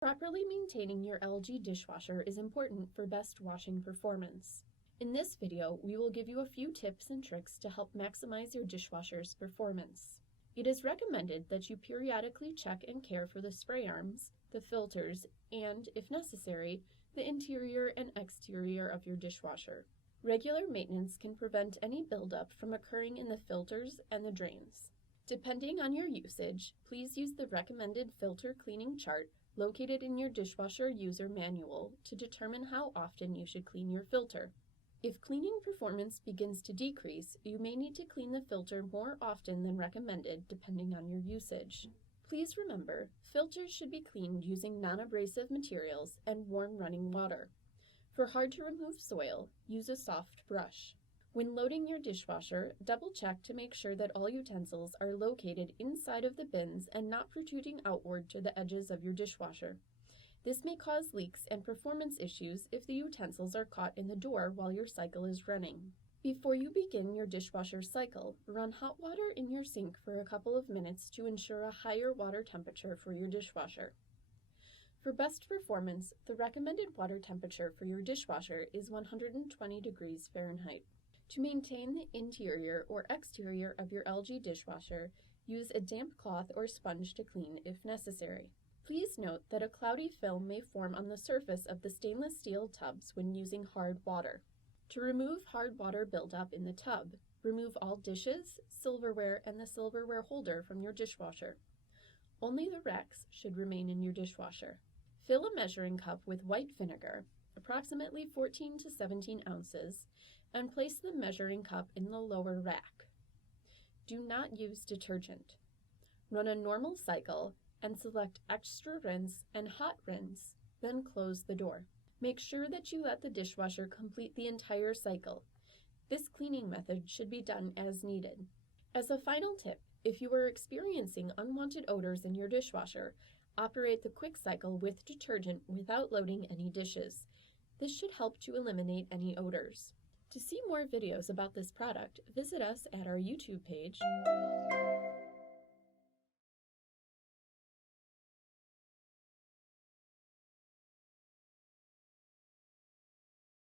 Properly maintaining your LG dishwasher is important for best washing performance. In this video, we will give you a few tips and tricks to help maximize your dishwasher's performance. It is recommended that you periodically check and care for the spray arms, the filters, and, if necessary, the interior and exterior of your dishwasher. Regular maintenance can prevent any buildup from occurring in the filters and the drains. Depending on your usage, please use the recommended filter cleaning chart located in your dishwasher user manual to determine how often you should clean your filter. If cleaning performance begins to decrease, you may need to clean the filter more often than recommended depending on your usage. Please remember, filters should be cleaned using non-abrasive materials and warm running water. For hard-to-remove soil, use a soft brush. When loading your dishwasher, double-check to make sure that all utensils are located inside of the bins and not protruding outward to the edges of your dishwasher. This may cause leaks and performance issues if the utensils are caught in the door while your cycle is running. Before you begin your dishwasher cycle, run hot water in your sink for a couple of minutes to ensure a higher water temperature for your dishwasher. For best performance, the recommended water temperature for your dishwasher is 120 degrees Fahrenheit. To maintain the interior or exterior of your LG dishwasher, use a damp cloth or sponge to clean if necessary. Please note that a cloudy film may form on the surface of the stainless steel tubs when using hard water. To remove hard water buildup in the tub, remove all dishes, silverware, and the silverware holder from your dishwasher. Only the racks should remain in your dishwasher. Fill a measuring cup with white vinegar, approximately 14 to 17 ounces, and place the measuring cup in the lower rack. Do not use detergent. Run a normal cycle and select extra rinse and hot rinse, then close the door. Make sure that you let the dishwasher complete the entire cycle. This cleaning method should be done as needed. As a final tip, if you are experiencing unwanted odors in your dishwasher, operate the quick cycle with detergent without loading any dishes. This should help to eliminate any odors. To see more videos about this product, visit us at our YouTube page